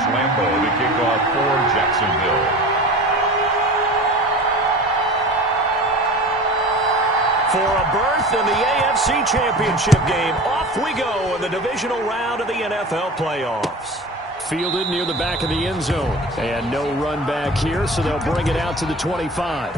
Josh Lambo to kick off for Jacksonville. For a berth in the AFC Championship game, off we go in the divisional round of the NFL playoffs. Fielded near the back of the end zone. And no run back here, so they'll bring it out to the 25.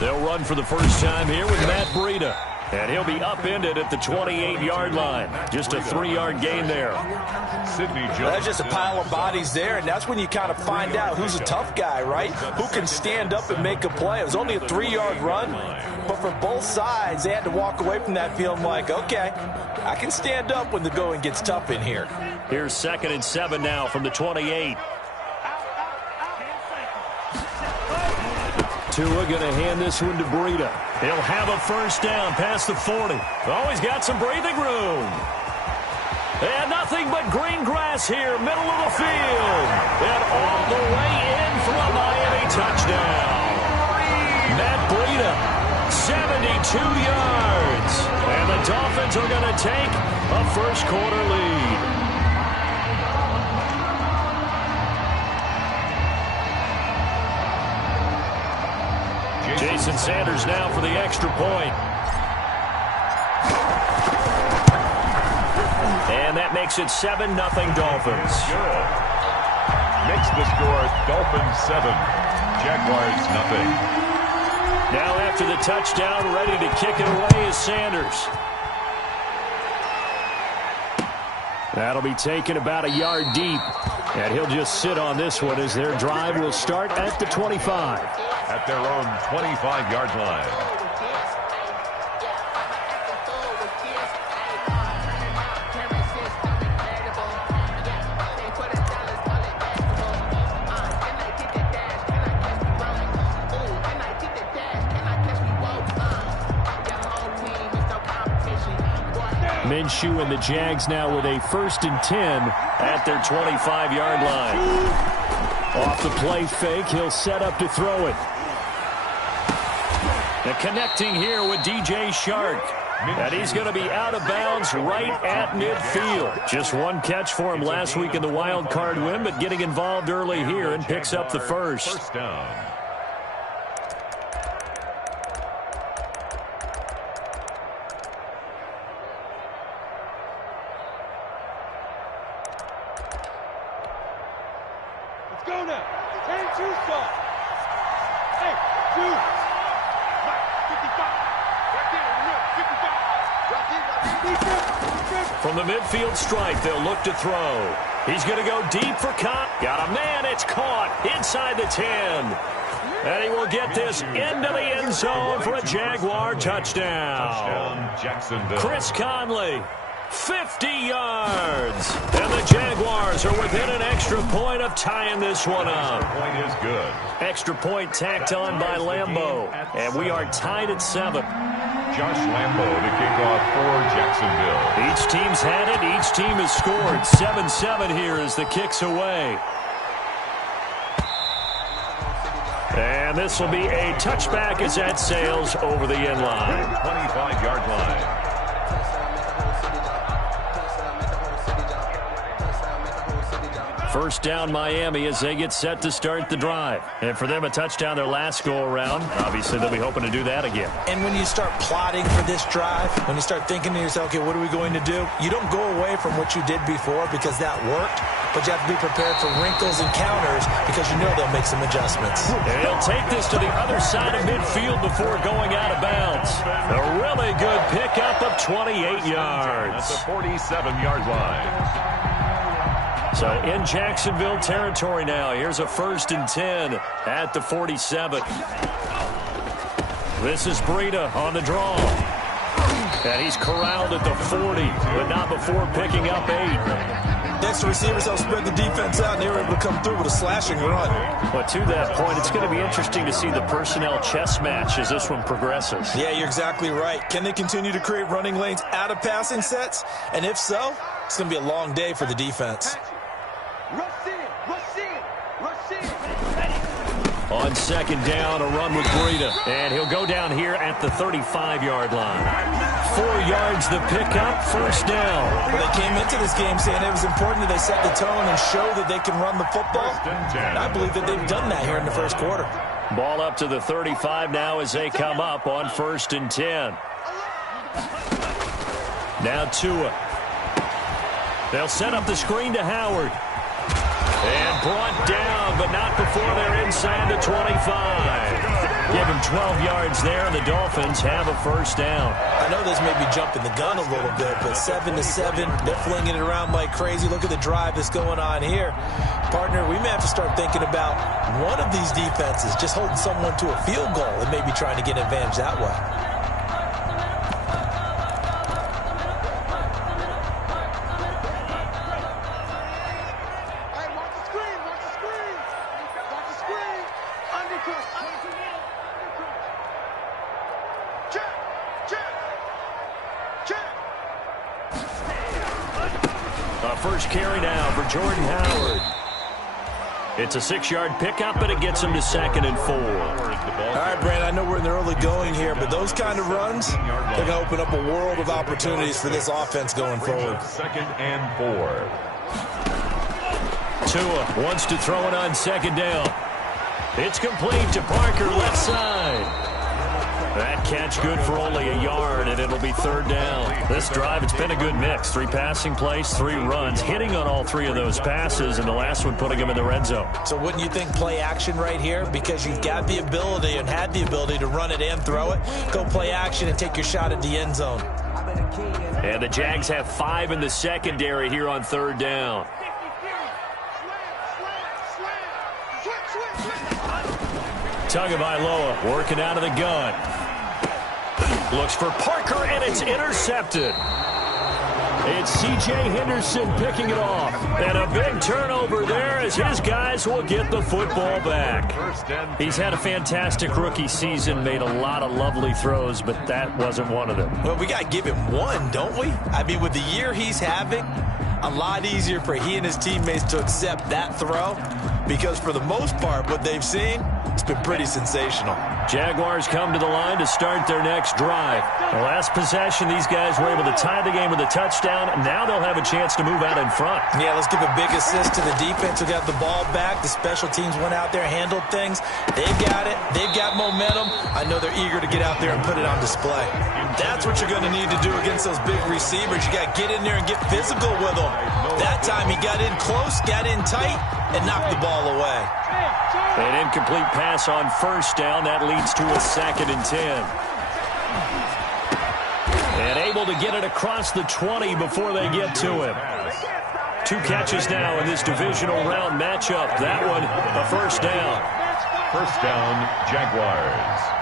They'll run for the first time here with Matt Breida. And he'll be upended at the 28-yard line. Just a 3-yard gain there. That's just a pile of bodies there, and that's when you kind of find out who's a tough guy, right? Who can stand up and make a play. It was only a 3-yard run, but for both sides, they had to walk away from that feeling like, okay, I can stand up when the going gets tough in here. Here's 2nd and 7 now from the 28. Tua going to hand this one to Breida. He'll have a first down past the 40. Oh, he's got some breathing room. And nothing but green grass here, middle of the field. And all the way in for a Miami touchdown. Matt Breida, 72 yards. And the Dolphins are going to take a first-quarter lead. Jason Sanders now for the extra point. And that makes it 7-0 Dolphins. Good. Makes the score Dolphins 7, Jaguars nothing. Now after the touchdown, ready to kick it away is Sanders. That'll be taken about a yard deep. And he'll just sit on this one as their drive will start at the 25. At their own 25-yard line. Minshew and the Jags now with a 1st and 10 at their 25-yard line. Off the play fake, he'll set up to throw it. And connecting here with DJ Shark. And he's going to be out of bounds right at midfield. Just one catch for him last week in the wild card win, but getting involved early here and picks up the first. First down. Let's go now. 10-2 stop. Hey, 2. From the midfield stripe, they'll look to throw. He's going to go deep for Cott. Got a man. It's caught inside the 10. And he will get this into the end zone for a Jaguar touchdown. Jacksonville. Chris Conley, 50 yards. And the Jaguars are within an extra point of tying this one up. Point is good. Extra point tacked on by Lambo. And we are tied at 7. Josh Lambo to kick off for Jacksonville. Each team's had it. Each team has scored. 7-7 here as the kick's away. And this will be a touchback as that sails over the end line. 25-yard line. First down Miami as they get set to start the drive. And for them, a touchdown their last go-around. Obviously, they'll be hoping to do that again. And when you start plotting for this drive, when you start thinking to yourself, okay, what are we going to do? You don't go away from what you did before because that worked, but you have to be prepared for wrinkles and counters because you know they'll make some adjustments. And he'll take this to the other side of midfield before going out of bounds. A really good pickup of 28 yards. That's a 47-yard line. So in Jacksonville territory now. Here's a 1st and 10 at the 47. This is Breida on the draw. And he's corralled at the 40, but not before picking up 8. The extra receivers helped spread the defense out, and they were able to come through with a slashing run. Well, to that point, it's going to be interesting to see the personnel chess match as this one progresses. Yeah, you're exactly right. Can they continue to create running lanes out of passing sets? And if so, it's going to be a long day for the defense. On second down, a run with Breida. And he'll go down here at the 35-yard line. 4 yards the pickup, first down. Well, they came into this game saying it was important that they set the tone and show that they can run the football. And I believe that they've done that here in the first quarter. Ball up to the 35 now as they come up on first and 10. Now Tua. They'll set up the screen to Howard. And brought down, but not before they're inside the 25. Give him 12 yards there, and the Dolphins have a first down. I know this may be jumping the gun a little bit, but 7-7, they're flinging it around like crazy. Look at the drive that's going on here. Partner, we may have to start thinking about one of these defenses just holding someone to a field goal and maybe trying to get an advantage that way. First carry now for Jordan Howard. It's a 6-yard pickup, but it gets him to 2nd and 4. All right, Brand, I know we're in the early going here, but those kind of runs, they're going to open up a world of opportunities for this offense going forward. 2nd and 4. Tua wants to throw it on second down. It's complete to Parker, left side. That catch good for only a yard, and it'll be third down. This drive, it's been a good mix. 3 passing plays, 3 runs, hitting on all 3 of those passes, and the last one putting him in the red zone. So wouldn't you think play action right here? Because you've got the ability and had the ability to run it and throw it. Go play action and take your shot at the end zone. And the Jags have 5 in the secondary here on third down. Tagovailoa working out of the gun. Looks for Parker, and it's intercepted. It's C.J. Henderson picking it off. And a big turnover there as his guys will get the football back. He's had a fantastic rookie season, made a lot of lovely throws, but that wasn't one of them. Well, we got to give him one, don't we? I mean, with the year he's having, a lot easier for he and his teammates to accept that throw because for the most part, what they've seen, it's been pretty sensational. Jaguars come to the line to start their next drive. The last possession, these guys were able to tie the game with a touchdown. Now they'll have a chance to move out in front. Yeah, let's give a big assist to the defense who got the ball back. The special teams went out there, handled things. They've got it. They've got momentum. I know they're eager to get out there and put it on display. That's what you're going to need to do against those big receivers. You got to get in there and get physical with them. That time he got in close, got in tight, and knocked the ball away. An incomplete pass on first down. That leads to a 2nd and 10. And able to get it across the 20 before they get to him. 2 catches now in this divisional round matchup. That one, a first down. First down, Jaguars.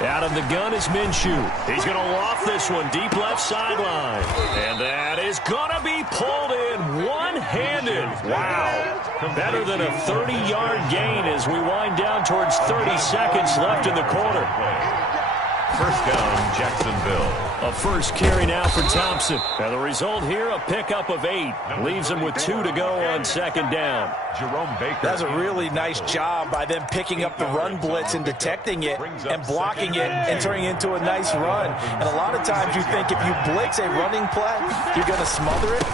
Out of the gun is Minshew. He's going to loft this one deep left sideline. And that is going to be pulled in one-handed. Wow. Better than a 30-yard gain as we wind down towards 30 seconds left in the quarter. First down, Jacksonville. A first carry now for Thompson. And the result here, a pickup of 8. Leaves him with 2 to go on second down. Jerome Baker. That's a really nice job by them picking up the run blitz and detecting it and blocking it and turning it into a nice run. And a lot of times you think if you blitz a running play, you're going to smother it.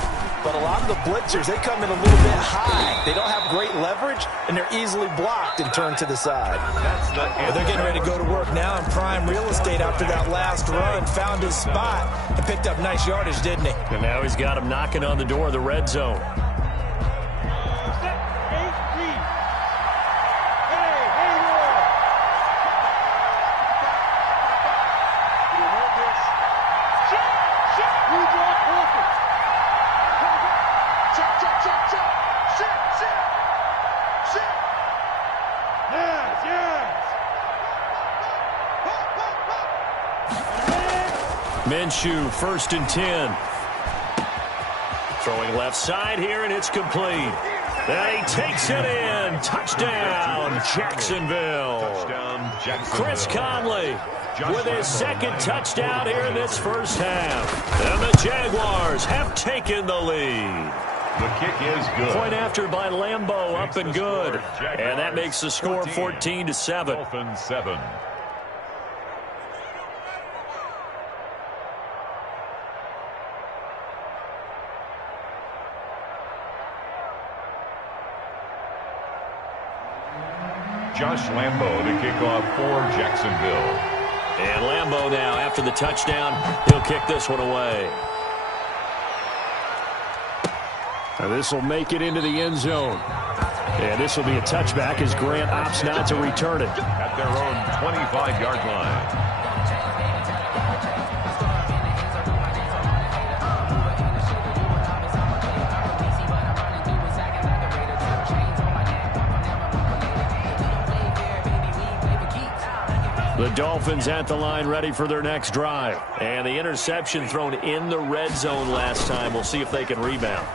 But a lot of the blitzers, they come in a little bit high. They don't have great leverage, and they're easily blocked and turned to the side. But they're getting ready to go to work now in prime real estate after that last run. Found his spot and picked up nice yardage, didn't he? And now he's got him knocking on the door of the red zone. Minshew, 1st and 10. Throwing left side here, and it's complete. And he takes it in. Touchdown, Jacksonville. Chris Conley with his 2nd touchdown here in this first half. And the Jaguars have taken the lead. The kick is good. Point after by Lambeau, up and good. And that makes the score 14-7. Dolphins 7. Josh Lambeau to kick off for Jacksonville. And Lambeau now, after the touchdown, he'll kick this one away. Now this will make it into the end zone. And this will be a touchback as Grant opts not to return it. At their own 25-yard line. The Dolphins at the line ready for their next drive. And the interception thrown in the red zone last time. We'll see if they can rebound.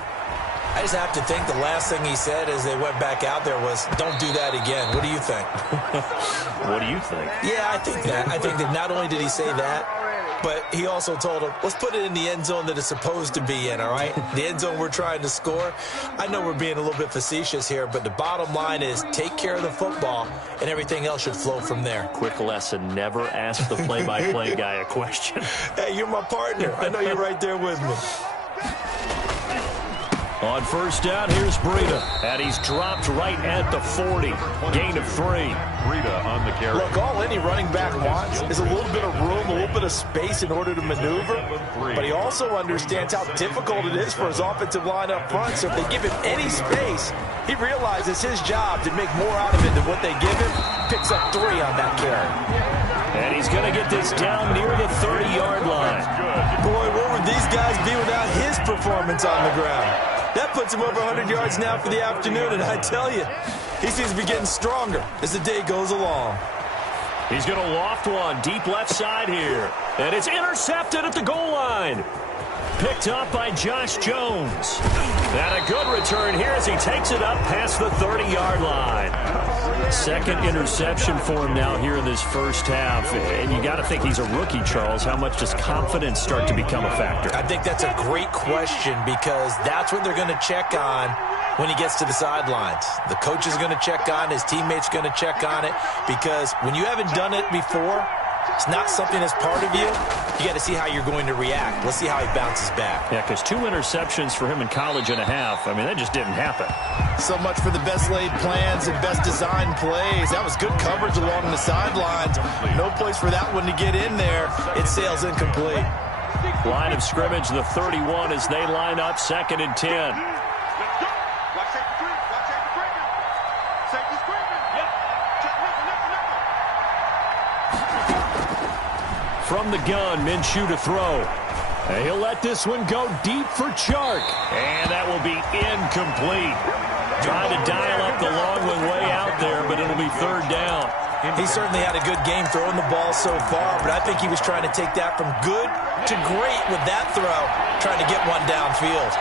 I just have to think the last thing he said as they went back out there was, don't do that again. What do you think? What do you think? Yeah, I think that. I think that not only did he say that, but he also told him, let's put it in the end zone that it's supposed to be in, all right? The end zone we're trying to score. I know we're being a little bit facetious here, but the bottom line is take care of the football, and everything else should flow from there. Quick lesson, never ask the play-by-play guy a question. Hey, you're my partner. I know you're right there with me. On 1st down, here's Breida. And he's dropped right at the 40. Gain of 3. Breida on the carry. Look, all any running back wants is a little bit of room, a little bit of space in order to maneuver. But he also understands how difficult it is for his offensive line up front. So if they give him any space, he realizes his job to make more out of it than what they give him. Picks up 3 on that carry. And he's going to get this down near the 30-yard line. Boy, where would these guys be without his performance on the ground? That puts him over 100 yards now for the afternoon, and I tell you, he seems to be getting stronger as the day goes along. He's going to loft one deep left side here, and it's intercepted at the goal line. Picked up by Josh Jones. And a good return here as he takes it up past the 30-yard line. 2nd interception for him now here in this first half. And you got to think he's a rookie, Charles. How much does confidence start to become a factor? I think that's a great question because that's what they're going to check on when he gets to the sidelines. The coach is going to check on, his teammates going to check on it, because when you haven't done it before, it's not something that's part of you. You got to see how you're going to react. Let's see how he bounces back. Yeah, because 2 interceptions for him in college and a half. I mean, that just didn't happen. So much for the best laid plans and best designed plays. That was good coverage along the sidelines. No place for that one to get in there. It sails incomplete. Line of scrimmage, the 31 as they line up 2nd and 10. From the gun, Minshew to throw. And he'll let this one go deep for Chark. And that will be incomplete. Trying to dial up the long one way out there, but it'll be 3rd down. He certainly had a good game throwing the ball so far, but I think he was trying to take that from good to great with that throw, trying to get one downfield.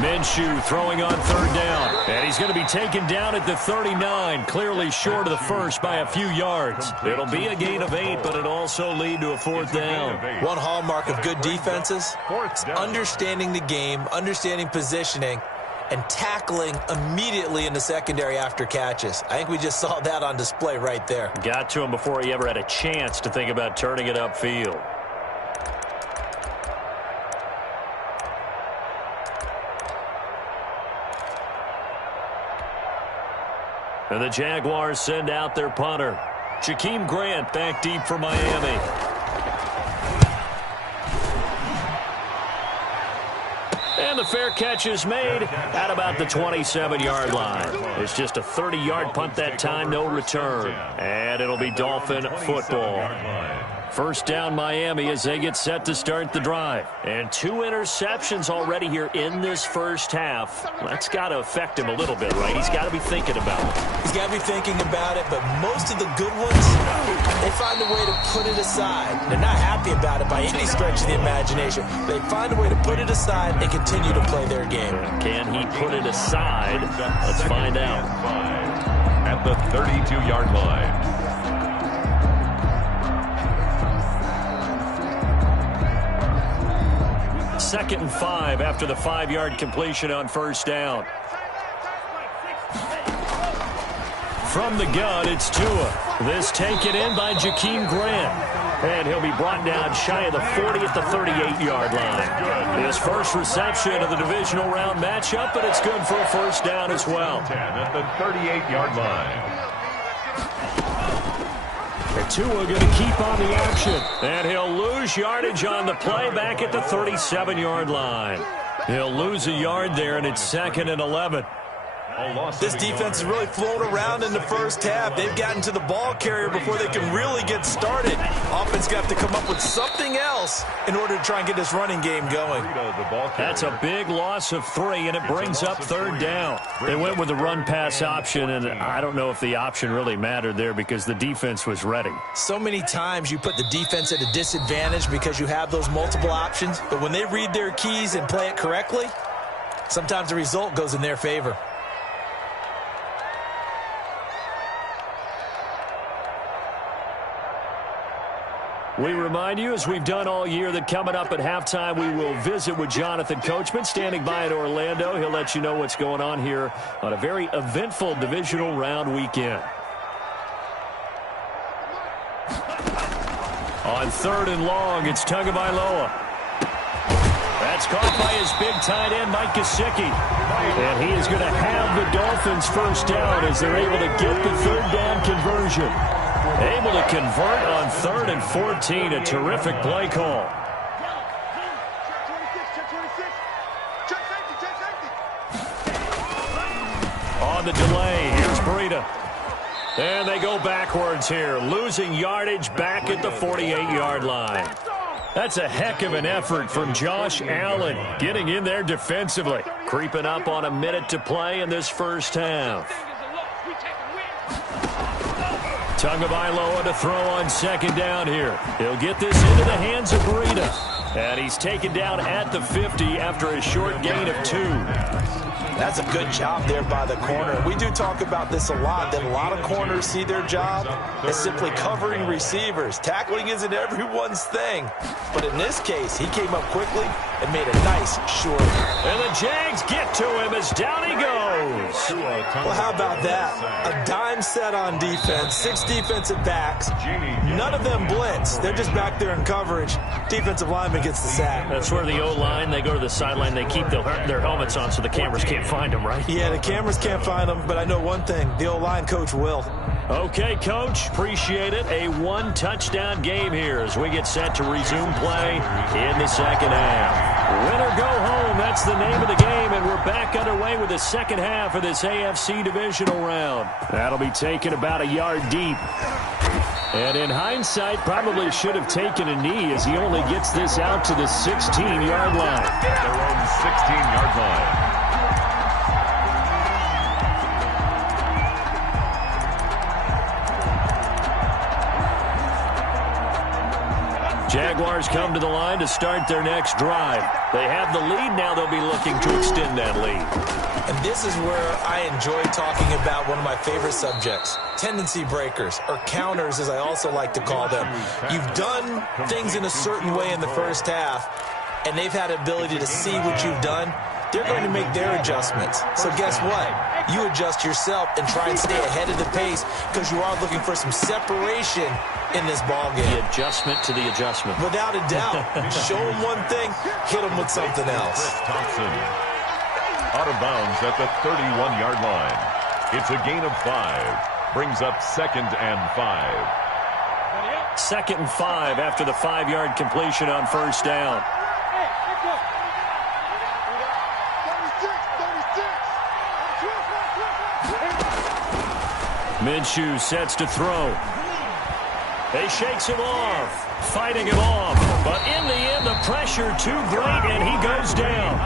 Minshew throwing on 3rd down. And he's going to be taken down at the 39, clearly short of the first by a few yards. It'll be a gain of 8, but it'll also lead to a 4th down. One hallmark of good defenses is understanding the game, understanding positioning, and tackling immediately in the secondary after catches. I think we just saw that on display right there. Got to him before he ever had a chance to think about turning it upfield. And the Jaguars send out their punter. Jakeem Grant back deep for Miami. And the fair catch is made at about the 27-yard line. It's just a 30-yard punt that time, no return. And it'll be Dolphin football. First down Miami as they get set to start the drive. And 2 interceptions already here in this first half. That's got to affect him a little bit, right? He's got to be thinking about it. He's got to be thinking about it, but most of the good ones, they find a way to put it aside. They're not happy about it by any stretch of the imagination. They find a way to put it aside and continue to play their game. Can he put it aside? Let's find out. At the 32-yard line. Second and 5 after the 5-yard completion on first down. From the gun, it's Tua. This taken in by Jakeem Grant. And he'll be brought down shy of the 40 at the 38-yard line. His first reception of the divisional round matchup, but it's good for a first down as well. 10 at the 38-yard line. Tua going to keep on the action. And he'll lose yardage on the play back at the 37-yard line. He'll lose a yard there, and it's 2nd and 11. This defense has really flown around in the first half. They've gotten to the ball carrier before they can really get started. Offense got to come up with something else in order to try and get this running game going. That's a big loss of 3, and it brings up 3rd down. They went with the run-pass option, and I don't know if the option really mattered there because the defense was ready. So many times you put the defense at a disadvantage because you have those multiple options, but when they read their keys and play it correctly, sometimes the result goes in their favor. We remind you, as we've done all year, that coming up at halftime, we will visit with Jonathan Coachman, standing by in Orlando. He'll let you know what's going on here on a very eventful divisional round weekend. On 3rd and long, it's Tagovailoa. That's caught by his big tight end, Mike Gesicki. And he is going to have the Dolphins first down as they're able to get the 3rd down conversion. Able to convert on 3rd and 14. A terrific play call. On the delay, here's Breida. And they go backwards here, losing yardage back at the 48-yard line. That's a heck of an effort from Josh Allen, getting in there defensively. Creeping up on a minute to play in this first half. Tagovailoa to throw on 2nd down here. He'll get this into the hands of Breida. And he's taken down at the 50 after a short gain of 2. That's a good job there by the corner. We do talk about this a lot, that a lot of corners see their job as simply covering receivers. Tackling isn't everyone's thing. But in this case, he came up quickly and made a nice short. And the Jags get to him as down he goes. Well, how about that? A dime set on defense, 6 defensive backs. None of them blitz. They're just back there in coverage. Defensive lineman gets the sack. That's where the O-line, they go to the sideline, they keep their helmets on so the cameras can't find them, right? Yeah, the cameras can't find them, but I know one thing. The O-line coach will. Okay, Coach, appreciate it. A 1-touchdown game here as we get set to resume play in the second half. Win or go home, that's the name of the game, and we're back underway with the second half of this AFC divisional round. That'll be taken about a yard deep. And in hindsight, probably should have taken a knee as he only gets this out to the 16-yard line. Their own 16-yard line. Jaguars come to the line to start their next drive. They have the lead. Now they'll be looking to extend that lead. And this is where I enjoy talking about one of my favorite subjects, tendency breakers, or counters as I also like to call them. You've done things in a certain way in the first half, and they've had the ability to see what you've done. They're going to make their adjustments. So guess what? You adjust yourself and try and stay ahead of the pace because you are looking for some separation in this ball game. The adjustment to the adjustment. Without a doubt. Show them one thing, hit them with something else. Thompson out of bounds at the 31-yard line. It's a gain of 5. Brings up 2nd and 5. 2nd and 5 after the 5-yard completion on first down. Minshew sets to throw. He shakes him off, fighting him off. But in the end, the pressure too great, and he goes down.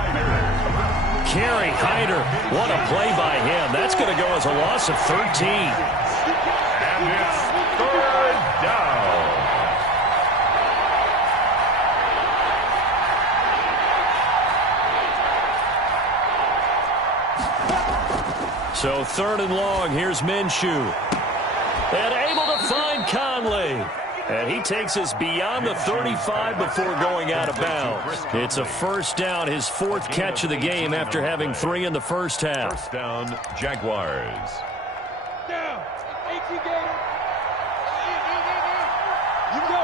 Kerry Hyder, what a play by him. That's going to go as a loss of 13. And it's third down. So 3rd and long, here's Minshew. And able to find Conley. And he takes us beyond the 35 before going out of bounds. It's a first down, his 4th catch of the game after having 3 in the first half. First down, Jaguars. Down. 18 Gator. You go.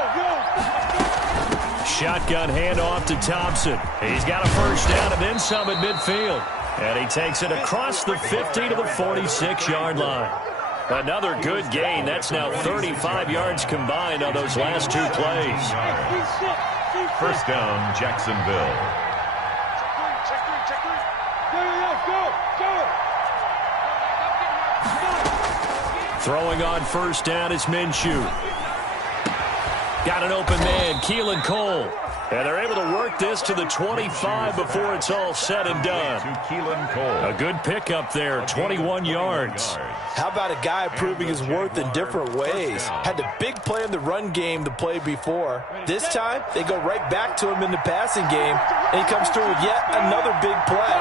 Shotgun handoff to Thompson. He's got a first down and then some at midfield. And he takes it across the 50 to the 46-yard line. Another good gain. That's now 35 yards combined on those last 2 plays. First down, Jacksonville. Throwing on first down is Minshew. Got an open man, Keelan Cole. And they're able to work this to the 25 before it's all said and done. To Keelan Cole. A good pickup there, 21 yards. How about a guy proving his worth in different ways? Had a big play in the run game the play before. This time, they go right back to him in the passing game, and he comes through with yet another big play.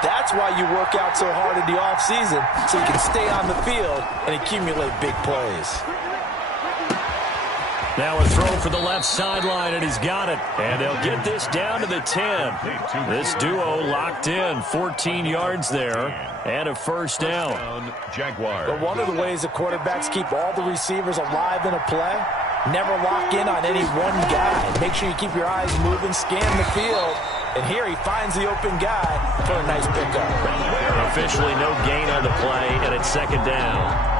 That's why you work out so hard in the offseason, so you can stay on the field and accumulate big plays. Now a throw for the left sideline, and he's got it. And they'll get this down to the 10. This duo locked in, 14 yards there, and a first down. Jaguars. But one of the ways the quarterbacks keep all the receivers alive in a play, never lock in on any one guy. Make sure you keep your eyes moving, scan the field. And here he finds the open guy for a nice pickup. Officially no gain on the play, and it's 2nd down.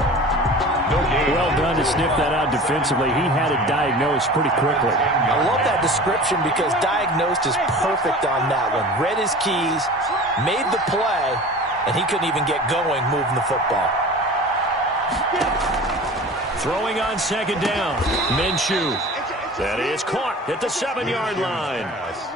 Well done to sniff that out defensively. He had it diagnosed pretty quickly. I love that description because diagnosed is perfect on that one. Read his keys, made the play, and he couldn't even get going moving the football. Throwing on 2nd down, Minshew. That is caught at the 7-yard line.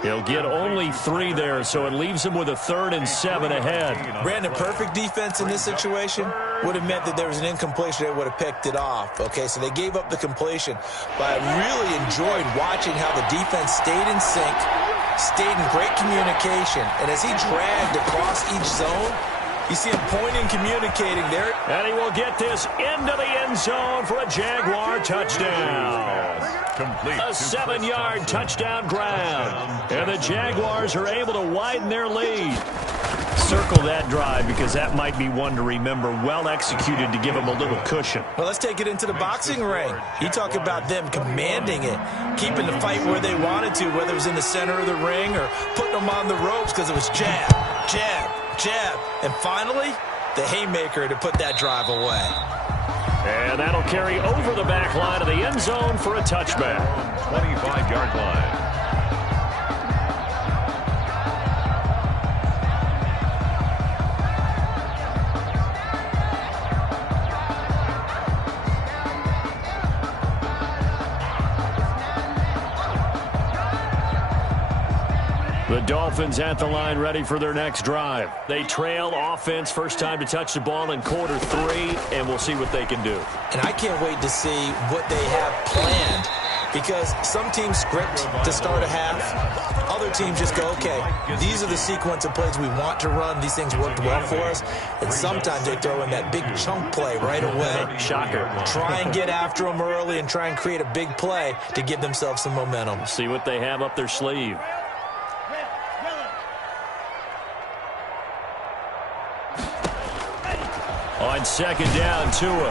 He'll get only 3 there, so it leaves him with a 3rd and 7 ahead. Brandon, perfect defense in this situation would have meant that there was an incompletion. They would have picked it off. Okay, so they gave up the completion. But I really enjoyed watching how the defense stayed in sync, stayed in great communication, and as he dragged across each zone, you see him pointing, communicating there. And he will get this into the end zone for a Jaguar touchdown. Complete. A 7-yard touchdown grab. And the Jaguars are able to widen their lead. Circle that drive because that might be one to remember. Well executed to give them a little cushion. Well, let's take it into the boxing ring. You talk about them commanding it, keeping the fight where they wanted to, whether it was in the center of the ring or putting them on the ropes because it was jab, jab, jab. And finally, the haymaker to put that drive away. And that'll carry over the back line of the end zone for a touchback. 25-yard line. The Dolphins at the line ready for their next drive. They trail offense, first time to touch the ball in quarter 3, and we'll see what they can do. And I can't wait to see what they have planned because some teams script to start a half. Other teams just go, okay, these are the sequence of plays we want to run. These things worked well for us. And sometimes they throw in that big chunk play right away. Shocker. Try and get after them early and try and create a big play to give themselves some momentum. See what they have up their sleeve. On 2nd down, Tua.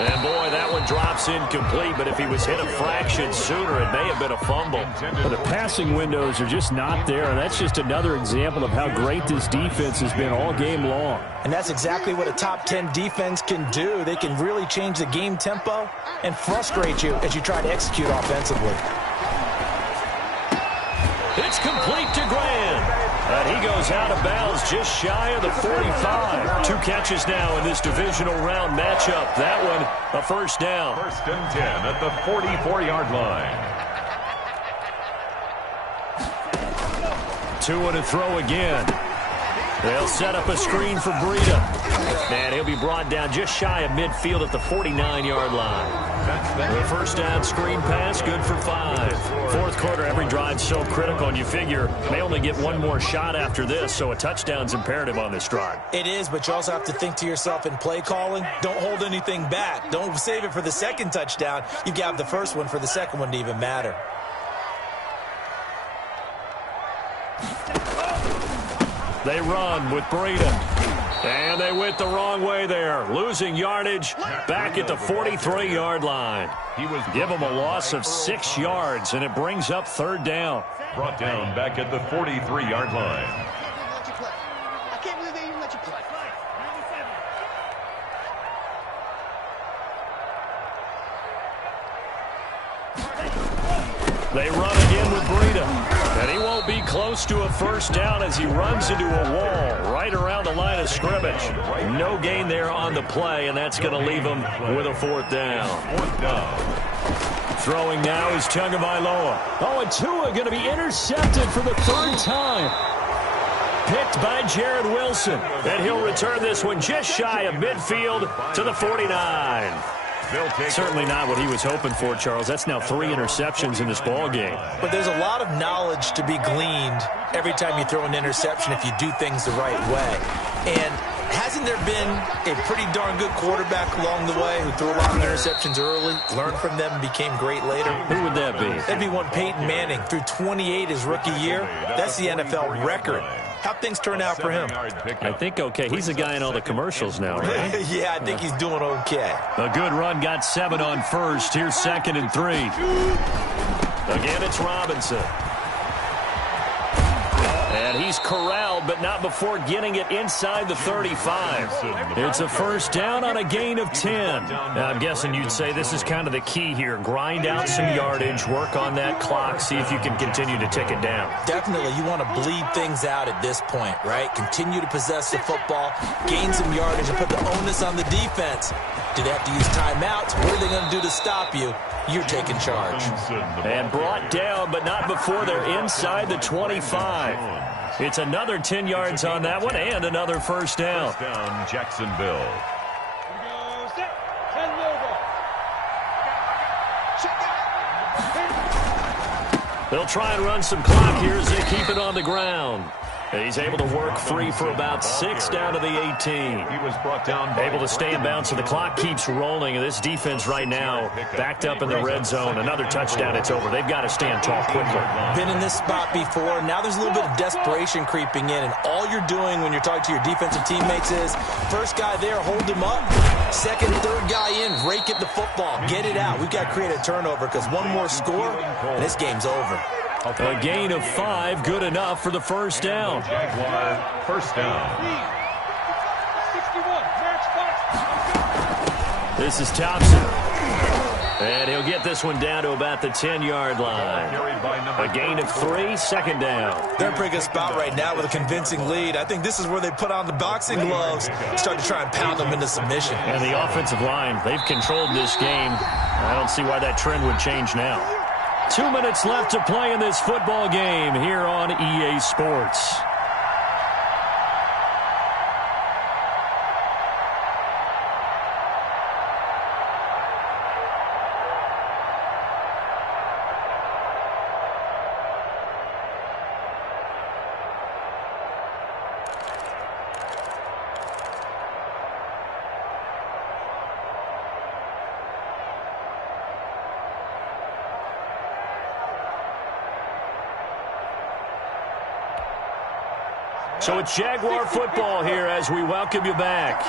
And, boy, that one drops incomplete, but if he was hit a fraction sooner, it may have been a fumble. But the passing windows are just not there, and that's just another example of how great this defense has been all game long. And that's exactly what a top 10 defense can do. They can really change the game tempo and frustrate you as you try to execute offensively. It's complete to Graham. And he goes out of bounds just shy of the 45. 2 catches now in this divisional round matchup. That one, a first down. 1st and 10 at the 44-yard line. 2 and a throw again. They'll set up a screen for Breida. And he'll be brought down just shy of midfield at the 49-yard line. The first down screen pass, good for 5. Fourth quarter, every drive's so critical, and you figure may only get one more shot after this, so a touchdown's imperative on this drive. It is, but you also have to think to yourself in play calling, don't hold anything back. Don't save it for the second touchdown. You have the first one for the second one to even matter. They run with Breida. And they went the wrong way there. Losing yardage back at the 43-yard line. Give them a loss of 6 yards, and it brings up 3rd down. Brought down back at the 43-yard line. I can't believe they even let you play. They run again with Breida. And he won't be close to a first down as he runs into a wall right around the line of scrimmage. No gain there on the play, and that's going to leave him with a 4th down. Throwing now is Tagovailoa. Oh, and Tua going to be intercepted for the 3rd time. Picked by Jared Wilson. And he'll return this one just shy of midfield to the 49. Certainly not what he was hoping for, Charles. That's now 3 interceptions in this ball game. But there's a lot of knowledge to be gleaned every time you throw an interception if you do things the right way. And hasn't there been a pretty darn good quarterback along the way who threw a lot of interceptions early, learned from them, and became great later? Who would that be? That'd be one Peyton Manning. Threw 28 his rookie year. That's the NFL record. How'd things turn out for him? I think okay. He's a guy in all the commercials now, right? Yeah, I think he's doing okay. A good run got 7 on first. Here's 2nd and 3. Again, it's Robinson. And he's corralled, but not before getting it inside the 35. It's a first down on a gain of 10. Now, I'm guessing you'd say this is kind of the key here. Grind out some yardage, work on that clock, see if you can continue to tick it down. Definitely, you want to bleed things out at this point, right? Continue to possess the football, gain some yardage, and put the onus on the defense. Do they have to use timeouts? What are they going to do to stop you? You're taking charge. And brought down, but not before they're inside the 25. It's another 10 yards on that one and another first down. First down, Jacksonville. Here we go, set. 10 over. They'll try and run some clock here as they keep it on the ground. He's able to work free for about 6 down to the 18. He was brought down. Able to stay in bounds, so the clock keeps rolling. And this defense right now backed up in the red zone. Another touchdown, it's over. They've got to stand tall quickly. Been in this spot before. Now there's a little bit of desperation creeping in. And all you're doing when you're talking to your defensive teammates is, first guy there, hold him up. Second, third guy in, rake at the football. Get it out. We've got to create a turnover because one more score, and this game's over. A gain of 5, good enough for the first down. Jaguar, first down. 61, match box. This is Thompson. And he'll get this one down to about the 10-yard line. A gain of 3, second down. They're in a pretty good spot right now with a convincing lead. I think this is where they put on the boxing gloves, start to try and pound them into submission. And the offensive line, they've controlled this game. I don't see why that trend would change now. 2 minutes left to play in this football game here on EA Sports. So it's Jaguar football here as we welcome you back.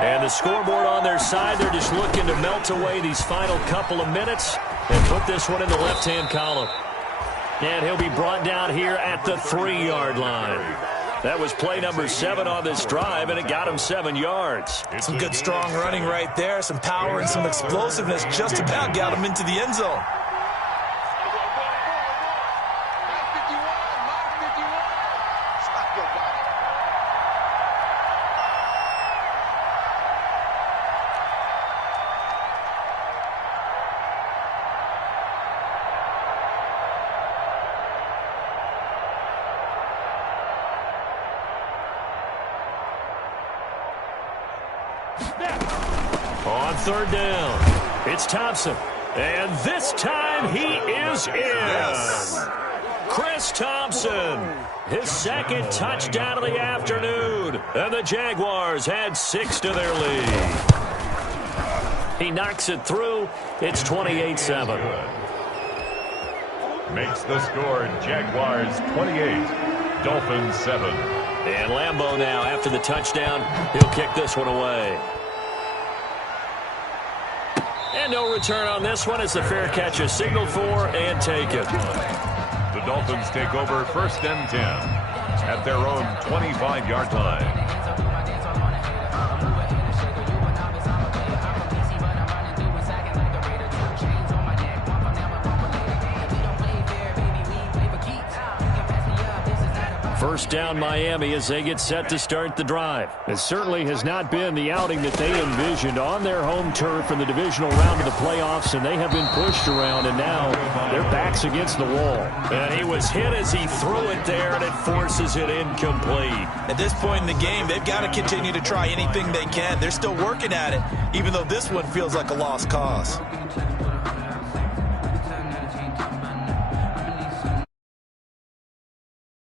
And the scoreboard on their side, they're just looking to melt away these final couple of minutes and put this one in the left-hand column. And he'll be brought down here at the 3-yard line. That was play number 7 on this drive, and it got him 7 yards. Some good, strong running right there. Some power and some explosiveness just about got him into the end zone. On third down, it's Thompson. And this time he is in. Yes. Chris Thompson, his second touchdown of the afternoon. And the Jaguars had 6 to their lead. He knocks it through. It's 28-7. Makes the score Jaguars 28, Dolphins 7. And Lambeau now, after the touchdown, he'll kick this one away. And no return on this one as the fair catch is signaled for and taken. The Dolphins take over 1st and 10 at their own 25-yard line. First down Miami as they get set to start the drive. It certainly has not been the outing that they envisioned on their home turf in the divisional round of the playoffs, and they have been pushed around, and now their backs against the wall. And he was hit as he threw it there, and it forces it incomplete. At this point in the game, they've got to continue to try anything they can. They're still working at it, even though this one feels like a lost cause.